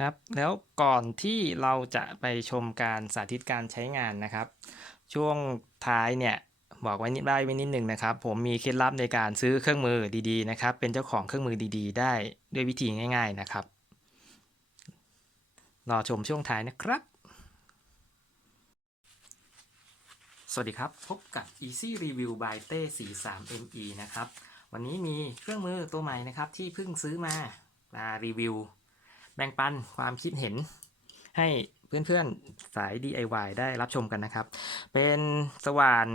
ครับ แล้วก่อนที่เราจะไปชมการสาธิตการใช้งานนะครับ ช่วงท้ายเนี่ยบอกไว้นิดได้ไว้นิดหนึ่งนะครับ ผมมีเคล็ดลับในการซื้อเครื่องมือดีๆนะครับ เป็นเจ้าของเครื่องมือดีๆ ได้ด้วยวิธีง่าย ๆนะครับ รอชมช่วงท้ายนะครับ สวัสดีครับ พบกับ Easy Review by เต้43 ME นะครับ วันนี้มีเครื่องมือตัวใหม่นะครับที่เพิ่งซื้อมามารีวิว แบ่งปันความคิดเห็นให้เพื่อนๆสาย DIY ได้รับชมกันนะครับ เป็นสว่าน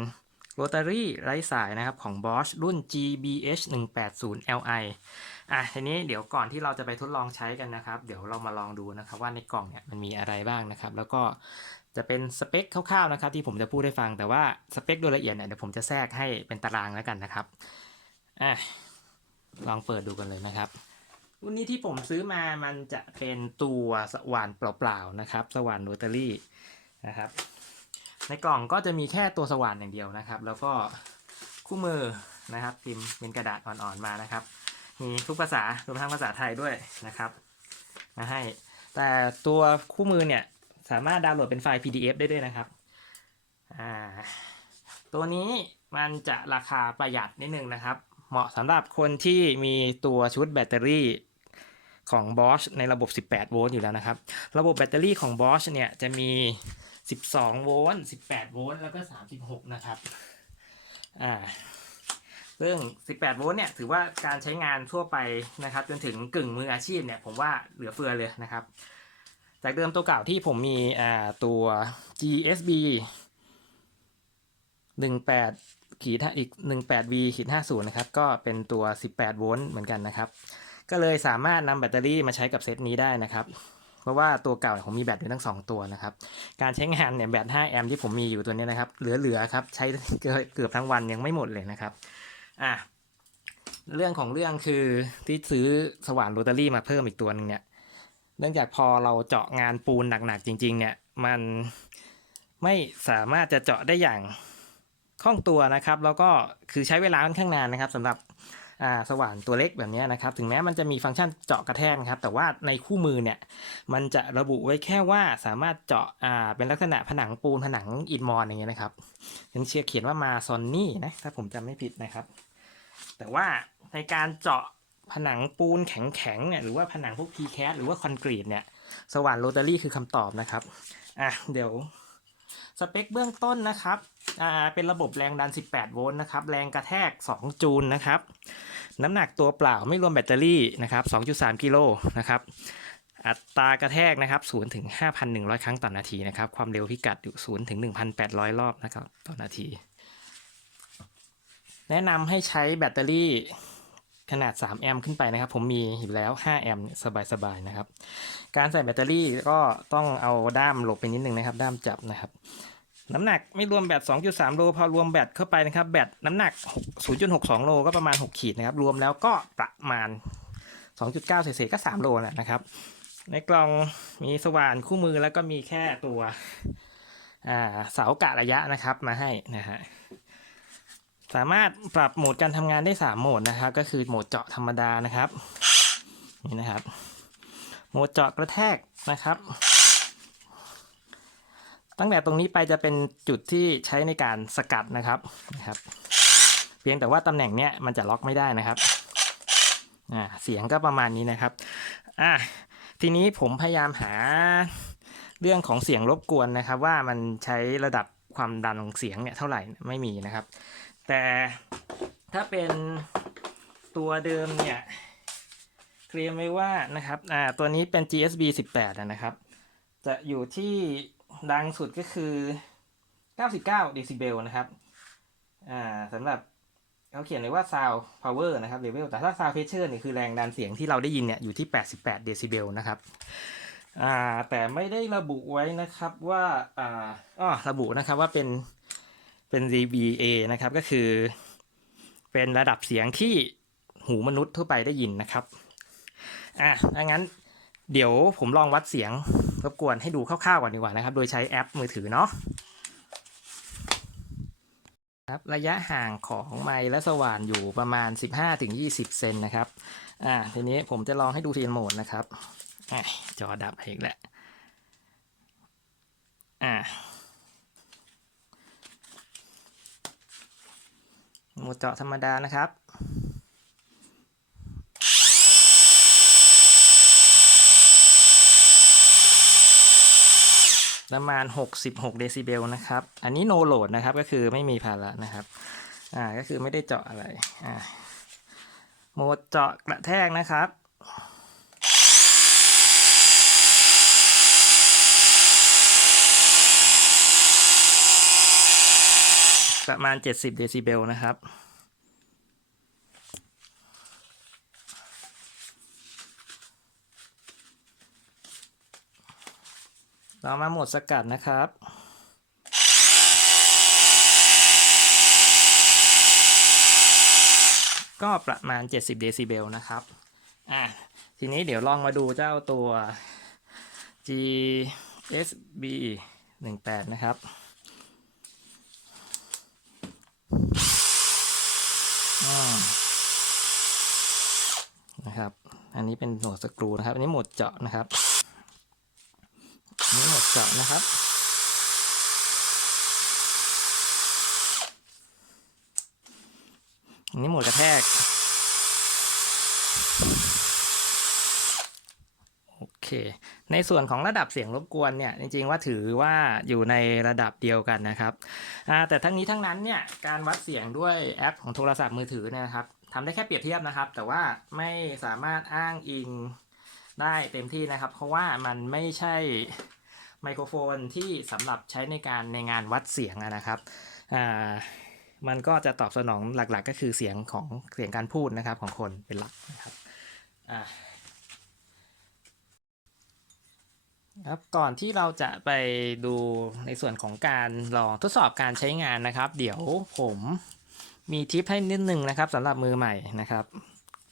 โรตารี่ไร้สายนะครับของ Bosch รุ่น GBH 180 Li อะทีนี้เดี๋ยวก่อนที่เราจะไปทดลองใช้กันนะครับ เดี๋ยวเรามาลองดูนะครับว่าในกล่องเนี่ยมันมีอะไรบ้างนะครับ แล้วก็จะเป็นสเปคคร่าวๆนะครับที่ผมจะพูดให้ฟังแต่ว่าสเปคโดยละเอียดเนี่ยเดี๋ยวผมจะแทรกให้เป็นตารางแล้วกันนะครับอะลองเปิดดูกันเลยนะครับ รุ่นนี้ที่ผมซื้อมามันจะเป็นตัวสว่านเปล่าๆนะครับ สว่านโรตารี่นะครับ ในกล่องก็จะมีแค่ตัวสว่านอย่างเดียวนะครับ แล้วก็คู่มือนะครับพิมพ์เป็นกระดาษอ่อนๆมานะครับ มีทุกภาษารวมทั้งภาษาไทยด้วยนะครับมาให้ แต่ตัวคู่มือเนี่ยสามารถดาวน์โหลดเป็นไฟล์ PDF ได้ด้วยนะครับอ่าตัวนี้มันจะราคาประหยัดนิดนึงนะครับ เหมาะสำหรับคนที่มีตัวชุดแบตเตอรี่ ของ Bosch ในระบบ 18 โวลต์อยู่แล้วนะครับ ระบบแบตเตอรี่ของ Bosch เนี่ยจะมี 12 โวลต์ 18 โวลต์ แล้วก็ 36 นะครับ อ่าซึ่ง 18 โวลต์เนี่ย ถือว่าการใช้งานทั่วไปนะครับ จนถึงกึ่งมืออาชีพเนี่ย ผมว่าเหลือเฟือเลยนะครับ จากเดิมตัวเก่าที่ผมมีอ่าตัว GSB 18ขีดอีก 18V ขีด50 นะครับ ก็เป็นตัว 18 โวลต์เหมือนกันนะครับ ก็เลยสามารถนำแบตเตอรี่มาใช้กับเซตนี้ได้นะครับ เพราะว่าตัวเก่าผมมีแบตอยู่ทั้ง 2 ตัวนะครับ การใช้งานเนี่ยแบต 5 แอมป์ที่ผมมีอยู่ตัวนี้นะครับ เหลือๆครับ ใช้เกือบทั้งวันยังไม่หมดเลยนะครับ อะ เรื่องของเรื่องคือที่ซื้อสว่านโรตารี่มาเพิ่มอีกตัวหนึ่งเนี่ย เนื่องจากพอเราเจาะงานปูนหนักๆจริง ๆ เนี่ย มันไม่สามารถจะเจาะได้อย่างคล่องตัวนะครับ แล้วก็คือใช้เวลาค่อนข้างนานนะครับสำหรับ สว่านตัวเล็กแบบนี้นะครับ ถึงแม้มันจะมีฟังก์ชันเจาะกระแทกครับ แต่ว่าในคู่มือเนี่ยมันจะระบุไว้แค่ว่าสามารถเจาะเป็นลักษณะผนังปูนผนังอิฐมอนอย่างเงี้ยนะครับยังเชียร์เขียนว่ามาซอนนี่นะถ้าผมจำไม่ผิดนะครับ แต่ว่าในการเจาะผนังปูนแข็งๆเนี่ยหรือว่าผนังพวก PCAT หรือว่าคอนกรีตเนี่ยสว่านโรตารี่คือคำตอบนะครับอะเดี๋ยว สเปคเบื้องต้นนะครับอ่าเป็นระบบแรงดัน 18 โวลต์นะครับ แรงกระแทก 2 จูลนะครับ น้ำหนักตัวเปล่าไม่รวมแบตเตอรี่นะครับ 2.3 กิโลนะครับ อัตรากระแทกนะครับ0ถึง 5,100 ครั้งต่อนาทีนะครับ ความเร็วพิกัดอยู่0ถึง 1,800 รอบนะครับต่อนาที แนะนำให้ใช้แบตเตอรี่ขนาด 3 แอมป์ขึ้นไปนะครับ ผมมีอยู่แล้ว 5 แอมป์สบายๆนะครับ การใส่แบตเตอรี่ก็ต้องเอาด้ามหลบไปนิดนึงนะครับ ด้ามจับนะครับ น้ำหนักไม่รวมแบต2.3 โล พอรวมแบตเข้าไปนะครับ แบตน้ำหนัก 0.62 โล ก็ประมาณ 6 ขีดนะครับ รวมแล้วก็ประมาณ 2.9 เศษก็ 3 โลแหละนะครับ ในกล่องมีสว่านคู่มือแล้วก็มีแค่ตัวอ่าเสากะระยะนะครับมาให้นะฮะ สามารถปรับโหมดการทำงานได้ 3 โหมดนะครับ ก็คือโหมดเจาะธรรมดานะครับ นี่นะครับ โหมดเจาะกระแทกนะครับ ตั้งแต่ตรงนี้ไปจะเป็นจุดที่ใช้ในการสกัดนะครับนะครับ เพียงแต่ว่าตำแหน่งเนี้ยมันจะล็อกไม่ได้นะครับอ่าเสียงก็ประมาณนี้นะครับอะทีนี้ผมพยายามหาเรื่องของเสียงรบกวนนะครับ ว่ามันใช้ระดับความดันของเสียงเนี่ยเท่าไหร่ไม่มีนะครับ แต่ถ้าเป็นตัวเดิมเนี่ยเคลมไว้ว่านะครับอ่าตัวนี้เป็น GSB 18นะครับ จะอยู่ที่ ดังสุดก็คือ 99เดซิเบลนะครับ อ่าสำหรับเขาเขียนเลยว่า sound power นะครับ level แต่ถ้า sound pressure เนี่ยคือแรงดันเสียงที่เราได้ยินเนี่ยอยู่ที่ 88 เดซิเบลนะครับอ่าแต่ไม่ได้ระบุไว้นะครับว่าอ่าอ้อระบุนะครับว่าเป็นเป็น ZBA นะครับก็คือ เป็นระดับเสียงที่หูมนุษย์ทั่วไปได้ยินนะครับอะดังนั้นเดี๋ยวผมลองวัดเสียง รบกวนให้ดูคร่าวๆก่อนดีกว่านะครับ โดยใช้แอปมือถือเนาะครับระยะห่างของไมค์และสว่านอยู่ประมาณ 15-20 เซนนะครับอ่าทีนี้ผมจะลองให้ดูทีละโหมดนะครับอจอดับอีกแล้วอะโหมดเจาะธรรมดานะครับ ประมาณ 66 เดซิเบลนะครับ อันนี้โนโหลดนะครับก็คือไม่มีภาระนะครับ อ่าก็คือไม่ได้เจาะอะไร อ่าโหมดเจาะกระแทกนะครับประมาณ 70 เดซิเบลนะครับ เรามาโหมดสกัดนะครับ ก็ประมาณ 70 เดซิเบลนะครับ อะ ทีนี้เดี๋ยวลองมาดูเจ้าตัว GSB 18 นะครับนะครับ อันนี้เป็นโหมดสกรูนะครับ อันนี้โหมดเจาะนะครับ อันนี้โหมดเจาะนะครับ อันนี้หมดกระแทก โอเค ในส่วนของระดับเสียงรบกวนเนี่ย จริง ๆ ว่าถือว่าอยู่ในระดับเดียวกันนะครับ แต่ทั้งนี้ทั้งนั้นเนี่ย การวัดเสียงด้วยแอปของโทรศัพท์มือถือนะครับทำได้แค่เปรียบเทียบนะครับ แต่ว่าไม่สามารถอ้างอิงได้เต็มที่นะครับ เพราะว่ามันไม่ใช่ ไมโครโฟนที่สำหรับใช้ในการในงานวัดเสียงนะครับอ่ามันก็จะตอบสนองหลักๆ ก็คือเสียงของเสียงการพูดนะครับของคนเป็นหลักนะครับอ่าครับก่อนที่เราจะไปดูในส่วนของการลองทดสอบการใช้งานนะครับ เดี๋ยวผมมีทิปให้นิดนึงนะครับสำหรับมือใหม่นะครับ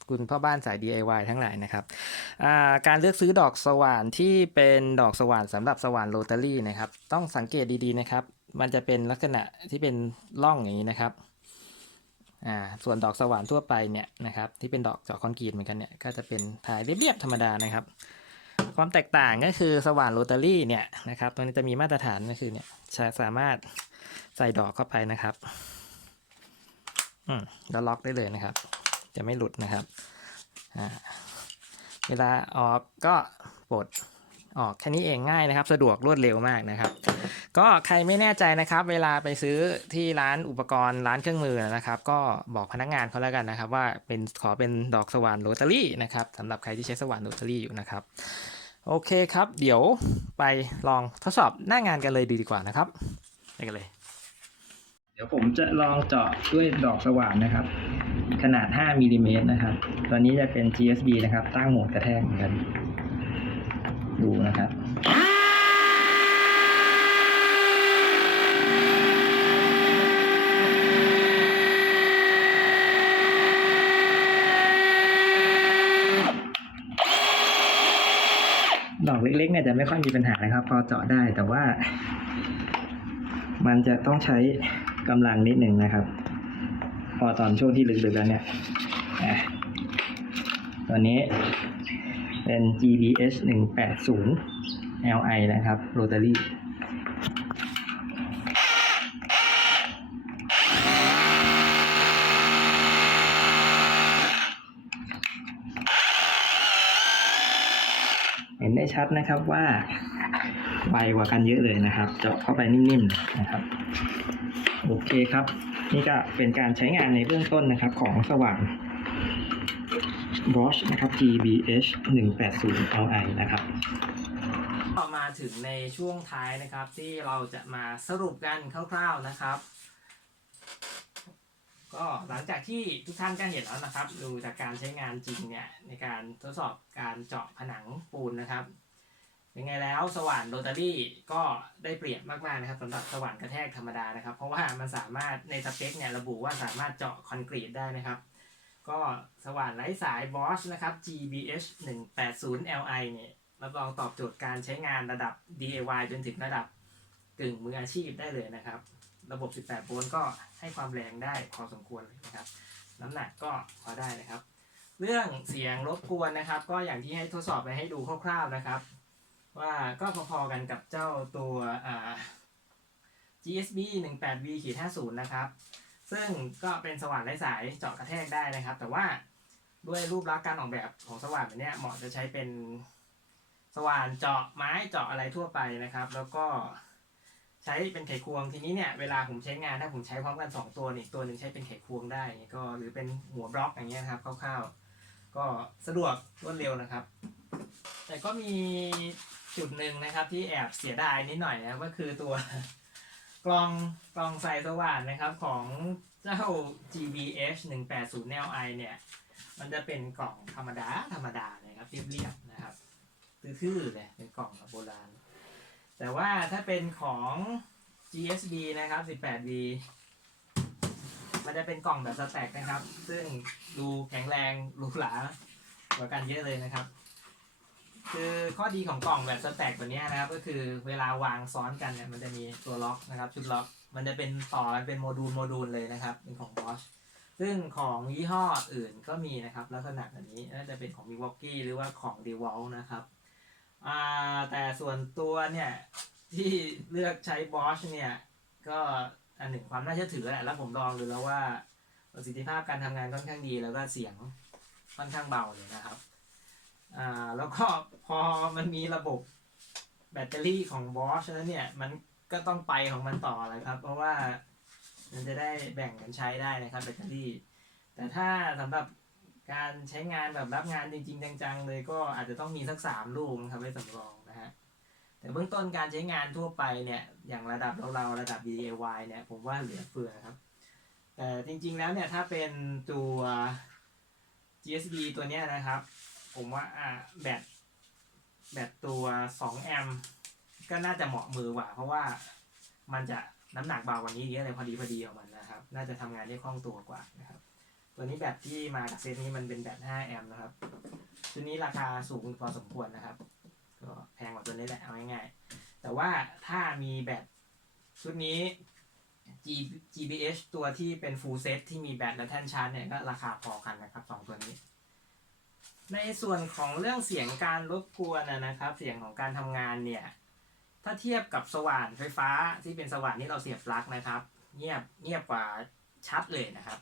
คุณพ่อบ้านสาย DIY ทั้งหลายนะครับาการเลือกซื้อดอกสว่านที่เป็นดอกสว่านสำหรับสว่านโรตารี่นะครับ ต้องสังเกตดีๆนะครับ มันจะเป็นลักษณะที่เป็นร่องอย่างนี้นะครับส่วนดอกสว่านทั่วไปเนี่ยนะครับที่เป็นดอกเจาะคอนกรีตเหมือนกันเนี่ยก็จะเป็นถ่ายเรียบๆธรรมดานะครับ ความแตกต่างก็คือสว่านโรตารี่เนี่ยนะครับตัวนี้จะมีมาตรฐานก็คือเนี่ยสามารถใส่ดอกเข้าไปนะครับ อืมแล้วล็อกได้เลยนะครับ จะไม่หลุดนะครับ เวลาออกก็ปลดออกแค่นี้เองง่ายนะครับ สะดวกรวดเร็วมากนะครับ ก็ใครไม่แน่ใจนะครับ เวลาไปซื้อที่ร้านอุปกรณ์ร้านเครื่องมือนะครับ ก็บอกพนักงานเขาแล้วกันนะครับ ว่าเป็นขอเป็นดอกสว่านโรตารี่นะครับสำหรับใครที่ใช้สว่านโรตารี่อยู่นะครับ โอเคครับ เดี๋ยวไปลองทดสอบหน้างานกันเลยดีกว่านะครับไปกันเลย เดี๋ยวผมจะลองเจาะด้วยดอกสว่านนะครับ ขนาด 5มิลลิเมตรนะครับ ตอนนี้จะเป็น GSB นะครับ ตั้งโหมดกระแทกเหมือนกัน ดูนะครับดอกเล็กๆเนี่ยจะไม่ค่อยมีปัญหานะครับ พอเจาะได้แต่ว่า มันจะต้องใช้ กำลังนิดหนึ่งนะครับ พอตอนช่วงที่ลึกๆแล้วเนี่ยตอนนี้เป็น GBS 180 Li นะครับ Rotary เห็นได้ชัดนะครับว่า ไวกว่ากันเยอะเลยนะครับ เจาะเข้าไปนิ่มๆนะครับ โอเคครับ นี่ก็เป็นการใช้งานในเบื้องต้นนะครับของสว่าน Bosch นะครับ GBH 180 Li นะครับมาถึงในช่วงท้ายนะครับที่เราจะมาสรุปกันคร่าว ๆนะครับ ก็หลังจากที่ทุกท่านก็เห็นแล้วนะครับ ดูจากการใช้งานจริงเนี่ยในการทดสอบการเจาะผนังปูนนะครับ เป็นไงแล้วสว่านโรตารี่ก็ได้เปรียบมากๆนะครับสำหรับสว่านกระแทกธรรมดานะครับ เพราะว่ามันสามารถในสเปคเนี่ยระบุว่าสามารถเจาะคอนกรีตได้นะครับ ก็สว่านไร้สาย Bosch นะครับ GBH 180 Li เนี่ยรับรองตอบโจทย์การใช้งานระดับ DIY จนถึงระดับกึ่งมืออาชีพได้เลยนะครับ ระบบ 18 โวลต์ก็ให้ความแรงได้พอสมควรเลยนะครับ น้ำหนักก็พอได้นะครับ เรื่องเสียงรบกวนนะครับ ก็อย่างที่ให้ทดสอบไปให้ดูคร่าวๆนะครับ ว่าก็พอๆกันกับเจ้าตัวอ่า GSB 18 V 50 นะครับ ซึ่งก็เป็นสว่านไร้สายเจาะกระแทกได้นะครับ แต่ว่าด้วยรูปลักษณ์การออกแบบของสว่านแบบนี้เหมาะจะใช้เป็นสว่านเจาะไม้เจาะอะไรทั่วไปนะครับ แล้วก็ใช้เป็นไขควงทีนี้เนี่ยเวลาผมใช้งานถ้าผมใช้พร้อมกันสองตัวนี่ตัวหนึ่งใช้เป็นไขควงได้ก็หรือเป็นหัวบล็อกอย่างเงี้ยครับคร่าวๆก็สะดวกรวดเร็วนะครับ แต่ก็มีจุดหนึ่งนะครับที่แอบเสียดายนิดหน่อยนะก็คือตัวกล่องกล่องใสสว่านนะครับของเจ้า GBH 180 Li เนี่ย มันจะเป็นกล่องธรรมดาธรรมดาเลยครับเรียบๆนะครับทื่อๆเลยเป็นกล่องแบบโบราณ แต่ว่าถ้าเป็นของ GSB นะครับ 18B มันจะเป็นกล่องแบบสแต็กนะครับ ซึ่งดูแข็งแรงหรูหรากว่ากันเยอะเลยนะครับ คือข้อดีของกล่องแบบสแต็กแบบนี้นะครับก็คือเวลาวางซ้อนกันเนี่ยมันจะมีตัวล็อกนะครับชุดล็อก มันจะเป็นต่อกันเป็นโมดูลโมดูลเลยนะครับเป็นของ Bosch ซึ่งของยี่ห้ออื่นก็มีนะครับลักษณะแบบนี้น่าจะเป็นของ Milwaukee หรือว่าของ DeWalt นะครับแต่ส่วนตัวเนี่ยที่เลือกใช้ Bosch เนี่ยก็อันหนึ่งความน่าเชื่อถือแหละแล้วผมลองดูแล้วว่าประสิทธิภาพการทำงานค่อนข้างดีแล้วก็เสียงค่อนข้างเบาเลยนะครับ อ่าแล้วก็พอมันมีระบบแบตเตอรี่ของ Bosch แล้วเนี่ย มันก็ต้องไปของมันต่อเลยครับ เพราะว่ามันจะได้แบ่งกันใช้ได้นะครับแบตเตอรี่ แต่ถ้าสำหรับการใช้งานแบบรับงานจริง ๆ จังๆ เลยก็อาจจะต้องมีสักสามลูกนะครับไว้สำรองนะฮะแต่เบื้องต้นการใช้งานทั่วไปเนี่ย อย่างระดับเราๆระดับ DIY เนี่ย ผมว่าเหลือเฟือครับ แต่จริงๆแล้วเนี่ย ถ้าเป็นตัว GSD ตัวเนี้ยนะครับ ผมว่าอ่าแบตแบตตัว2แอมป์ก็น่าจะเหมาะมือกว่า เพราะว่ามันจะน้ำหนักเบากว่านี้เยอะเลยพอดีพอดีของมันนะครับ น่าจะทำงานได้คล่องตัวกว่านะครับ ตัวนี้แบตที่มากับเซตนี้มันเป็นแบต5แอมป์นะครับตัวนี้ราคาสูงพอสมควรนะครับ ก็แพงกว่าตัวนี้แหละเอาง่ายๆ แต่ว่าถ้ามีแบตชุดนี้ G GBH ตัวที่เป็น full set ที่มีแบตและแท่นชาร์จเนี่ยก็ราคาพอกันนะครับสองตัวนี้ ในส่วนของเรื่องเสียงการรบกวนนะครับ เสียงของการทำงานเนี่ย ถ้าเทียบกับสว่านไฟฟ้าที่เป็นสว่านที่เราเสียบปลั๊กนะครับ เงียบเงียบกว่าชัดเลยนะครับ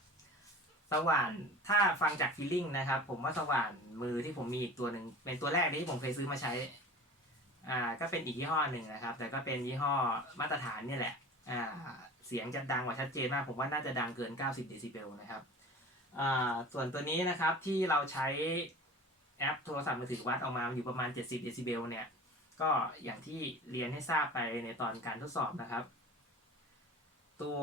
สว่านถ้าฟังจากฟีลลิ่งนะครับ ผมว่าสว่านมือที่ผมมีอีกตัวหนึ่งเป็นตัวแรกที่ผมเคยซื้อมาใช้ อ่าก็เป็นอีกยี่ห้อหนึ่งนะครับ แต่ก็เป็นยี่ห้อมาตรฐานนี่แหละ อ่า เสียงจะดังกว่าชัดเจนมาก ผมว่าน่าจะดังเกิน 90 เดซิเบลนะครับ อ่าส่วนตัวนี้นะครับที่เราใช้ แอปโทรศัพท์มือถือวัดออกมาอยู่ประมาณ 70เดซิเบลเนี่ยก็อย่างที่เรียนให้ทราบไปในตอนการทดสอบนะครับ ตัว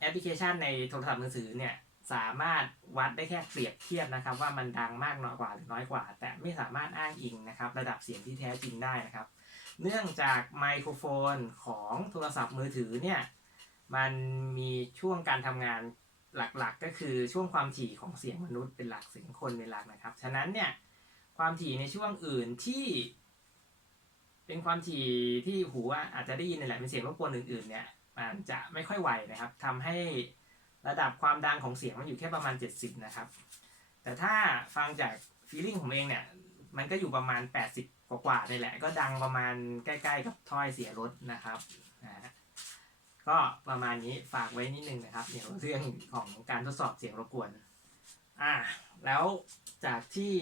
แอปพลิเคชันในโทรศัพท์มือถือเนี่ยสามารถวัดได้แค่เปรียบเทียบนะครับ ว่ามันดังมากน้อยกว่าหรือน้อยกว่า แต่ไม่สามารถอ้างอิงนะครับ ระดับเสียงที่แท้จริงได้นะครับ เนื่องจากไมโครโฟนของโทรศัพท์มือถือเนี่ยมันมีช่วงการทำงานหลักๆก็คือช่วงความถี่ของเสียงมนุษย์เป็นหลักเสียงคนเป็นหลักนะครับ ฉะนั้นเนี่ย ความถี่ในช่วงอื่นที่ เป็นความถี่ที่หูอาจจะได้ยินนี่แหละเป็นเสียงรบกวนอื่นๆเนี่ยมันจะไม่ค่อยไหวนะครับทำให้ระดับความดังของเสียงมันอยู่แค่ประมาณ 70 นะครับ แต่ถ้าฟังจากฟีลลิ่งผมเองเนี่ยมันก็อยู่ประมาณ 80 กว่าๆนี่แหละ ก็ดังประมาณใกล้ๆกับถ้อยเสียรถนะครับนะก็ประมาณนี้ฝากไว้นิดนึงนะครับเดี๋ยวเรื่องของการทดสอบเสียงรบกวนอ่าแล้วจากที่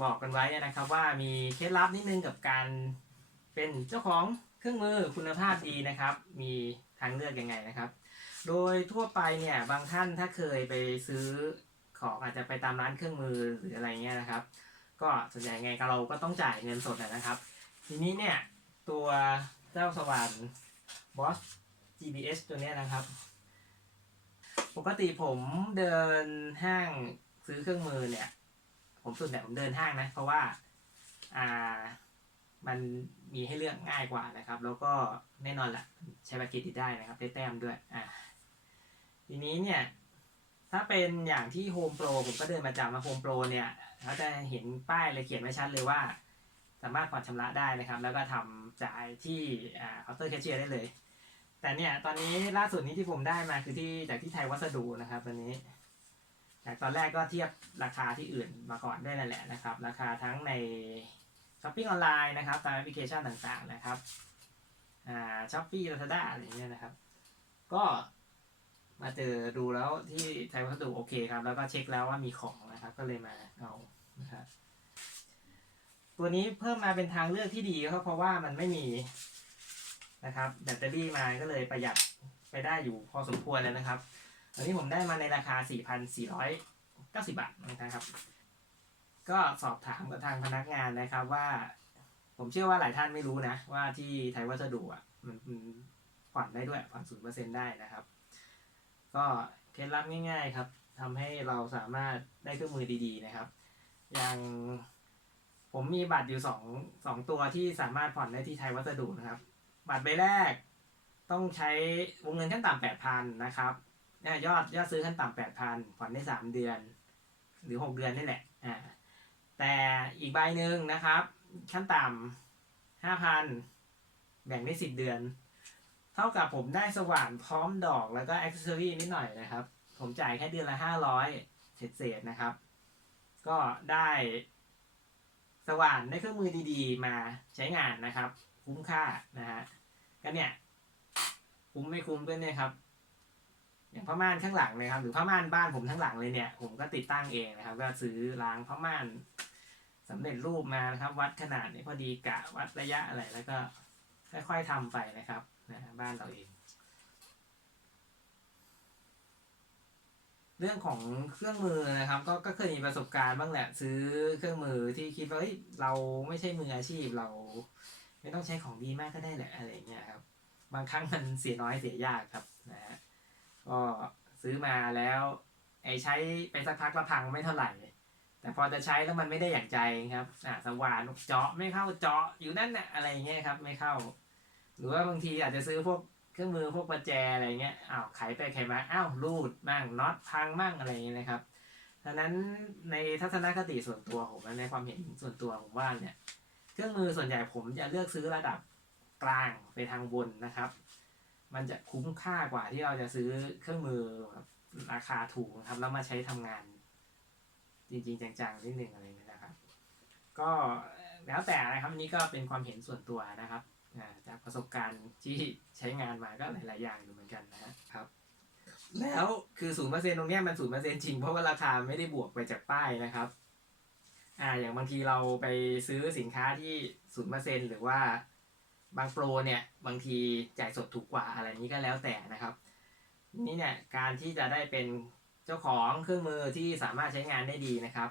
บอกกันไว้นะครับว่ามีเคล็ดลับนิดนึงกับการเป็นเจ้าของเครื่องมือคุณภาพดีนะครับ มีทางเลือกยังไงนะครับ โดยทั่วไปเนี่ยบางท่านถ้าเคยไปซื้อของอาจจะไปตามร้านเครื่องมือหรืออะไรเงี้ยนะครับ ก็ส่วนใหญ่ไงก็เราก็ต้องจ่ายเงินสดนะครับ ทีนี้เนี่ยตัวเจ้าสว่าน Bosch GBS ตัวเนี้ยนะครับ ปกติผมเดินห้างซื้อเครื่องมือเนี่ย ผมส่วนใหญ่ผมเดินห้างนะ เพราะว่าอ่ามันมีให้เลือกง่ายกว่านะครับ แล้วก็แน่นอนแหละใช้บัตรเครดิตได้นะครับได้แต้มด้วยอ่าทีนี้เนี่ยถ้าเป็นอย่างที่ Home Pro ผมก็เดินมาจากมา Home Pro เนี่ยเขาจะเห็นป้ายเลยเขียนไว้ชัดเลยว่า สามารถผ่อนชำระได้นะครับ แล้วก็ทำจ่ายที่อ่าเคาน์เตอร์แคชเชียร์ได้เลย แต่เนี่ยตอนนี้ล่าสุดนี้ที่ผมได้มาคือที่จากที่ไทยวัสดุนะครับตอนนี้ จากตอนแรกก็เทียบราคาที่อื่นมาก่อนได้วยนั่นแหละนะครับ ราคาทั้งในช้อปปิ้งออนไลน์นะครับตามแอปพลิเคชันต่างๆนะครับอ่าช้อปปี้ลาซาด้าอะไรเงี้ยนะครับ ก็มาเจอดูแล้วที่ไทยวัสดุโอเคครับ แล้วก็เช็คแล้วว่ามีของนะครับ ก็เลยมาเอานะครับตัวนี้เพิ่มมาเป็นทางเลือกที่ดีก็เพราะว่ามันไม่มีนะครับแบตเตอรี่มาก็เลยประหยัดไปได้อยู่พอสมควรแล้วนะครับ ตอนนี้ผมได้มาในราคา 4,490 บาทนะครับ ก็สอบถามกับทางพนักงานนะครับว่า ผมเชื่อว่าหลายท่านไม่รู้นะ ว่าที่ไทยวัสดุอะมันผ่อนได้ด้วยผ่อนศูนย์เปอร์เซ็นได้นะครับ ก็เคล็ดลับง่าย ๆ ครับทำให้เราสามารถได้เครื่องมือดีๆนะครับ อย่างผมมีบัตรอยู่สองสองตัวที่สามารถผ่อนได้ที่ไทยวัสดุนะครับ บัตรใบแรกต้องใช้วงเงินขั้นต่ำแปดพันนะครับ นี่ยยอดยอดซื้อขั้นต่ำแปดพันผ่อนได้สามเดือน หรือหกเดือนนี่แหละอ่าแต่อีกใบหนึ่งนะครับ ขั้นต่ำห้าพันแบ่งได้สิบเดือน เท่ากับผมได้สว่านพร้อมดอกแล้วก็อ็อกเซอรี่นิดหน่อยนะครับ ผมจ่ายแค่เดือนละห้าร้อยเศษๆนะครับ ก็ได้สว่านได้เครื่องมือดีๆ มาใช้งานนะครับ คุ้มค่านะฮะก็เนี่ยคุ้มไม่คุ้มก็เนี่ยครับ อย่างผ้าม่านข้างหลังนะครับ หรือผ้าม่านบ้านผมทั้งหลังเลยเนี่ย ผมก็ติดตั้งเองนะครับ ก็ซื้อล้างผ้าม่านสำเร็จรูปมานะครับ วัดขนาดนี่พอดีกะวัดระยะอะไรแล้วก็ค่อยๆทำไปนะครับนะฮะบ้านเราเอง เรื่องของเครื่องมือนะครับ ก็ก็เคยมีประสบการณ์บ้างแหละ ซื้อเครื่องมือที่คิดว่าเฮ้ยเราไม่ใช่มืออาชีพเรา ไม่ต้องใช้ของดีมากก็ได้แหละอะไรเงี้ยครับ บางครั้งมันเสียน้อยเสียยากครับนะฮะ ก็ซื้อมาแล้วไอ้ใช้ไปสักพักและพังไม่เท่าไหร่ แต่พอจะใช้แล้วมันไม่ได้อย่างใจครับอ่าสว่านเจาะไม่เข้าเจาะอยู่นั่นน่ะอะไรเงี้ยครับไม่เข้า หรือว่าบางทีอาจจะซื้อพวกเครื่องมือพวกประแจอะไรเงี้ยอ้าวไขไปไขมาอ้าวรูดบ้างน็อตพังบ้างอะไรเงี้ยนะครับดังนั้นในทัศนคติส่วนตัวผมและในความเห็นส่วนตัวผมว่าเนี่ย เครื่องมือส่วนใหญ่ผมจะเลือกซื้อระดับกลางไปทางบนนะครับ มันจะคุ้มค่ากว่าที่เราจะซื้อเครื่องมือแบบราคาถูกนะครับแล้วมาใช้ทำงาน จริง ๆ จังๆนิดนึงอะไรเงี้นะครับ ก็แล้วแต่นะครับอันนี้ก็เป็นความเห็นส่วนตัวนะครับจากประสบการณ์ที่ใช้งานมาก็หลาย ๆ อย่างอยู่เหมือนกันนะครับ แล้วคือศูนย์เปอร์เซ็นตรงนี้มันศูนย์เปอร์เซ็นจริงเพราะว่าราคาไม่ได้บวกไปจากป้ายนะครับอ่าอย่างบางทีเราไปซื้อสินค้าที่ศูนย์เปอร์เซ็นหรือว่า บางโปรเนี่ยบางทีจ่ายสดถูกกว่าอะไรนี้ก็แล้วแต่นะครับนี่เนี่ยการที่จะได้เป็นเจ้าของเครื่องมือที่สามารถใช้งานได้ดีนะครับ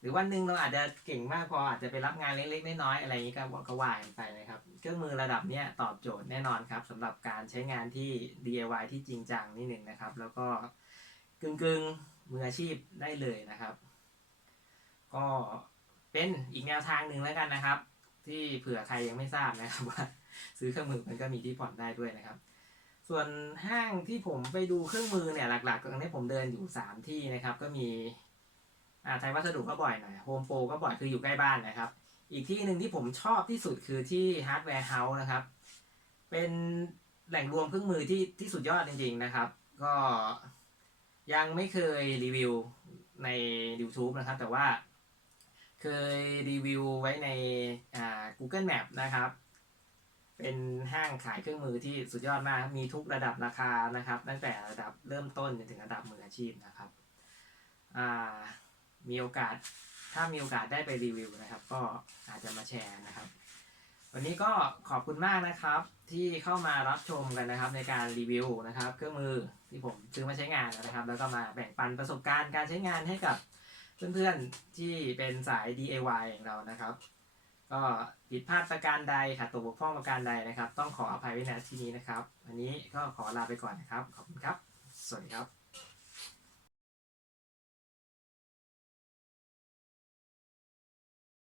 หรือวันหนึ่งเราอาจจะเก่งมากพออาจจะไปรับงานเล็กๆน้อยๆอะไรนี้ก็ก็ว่ากันไปนะครับ เครื่องมือระดับเนี้ยตอบโจทย์แน่นอนครับสำหรับการใช้งานที่ DIY ที่จริงจังนิดหนึ่งนะครับ แล้วก็กึ่งๆมืออาชีพได้เลยนะครับ ก็เป็นอีกแนวทางหนึ่งแล้วกันนะครับ ที่เผื่อใครยังไม่ทราบนะครับว่า ซื้อเครื่องมือมันก็มีที่ผ่อนได้ด้วยนะครับ ส่วนห้างที่ผมไปดูเครื่องมือเนี่ยหลักๆตรงนี้ผมเดินอยู่สามที่นะครับ ก็มีอ่าไทยวัสดุก็บ่อยหน่อยโฮมโปรก็บ่อยคืออยู่ใกล้บ้านนะครับ อีกที่หนึ่งที่ผมชอบที่สุดคือที่ฮาร์ดแวร์เฮาส์นะครับ เป็นแหล่งรวมเครื่องมือที่ที่สุดยอดจริง ๆนะครับ ก็ยังไม่เคยรีวิวใน YouTube นะครับ แต่ว่า เคยรีวิวไว้ในอ่า Google Map นะครับ เป็นห้างขายเครื่องมือที่สุดยอดมาก มีทุกระดับราคานะครับ ตั้งแต่ระดับเริ่มต้นจนถึงระดับมืออาชีพนะครับอ่ามีโอกาสถ้ามีโอกาสได้ไปรีวิวนะครับ ก็อาจจะมาแชร์นะครับ วันนี้ก็ขอบคุณมากนะครับที่เข้ามารับชมกันนะครับ ในการรีวิวนะครับ เครื่องมือที่ผมซื้อมาใช้งานนะครับ แล้วก็มาแบ่งปันประสบการณ์การใช้งานให้กับ เพื่อนๆที่เป็นสาย DIY อย่างเรานะครับ ก็ผิดพลาดประการใดขาดตกบกพร่องประการใดนะครับ ต้องขออภัยไว้ณที่นี้นะครับ อันนี้ก็ขอลาไปก่อนนะครับ ขอบคุณครับ สวัสดีครับ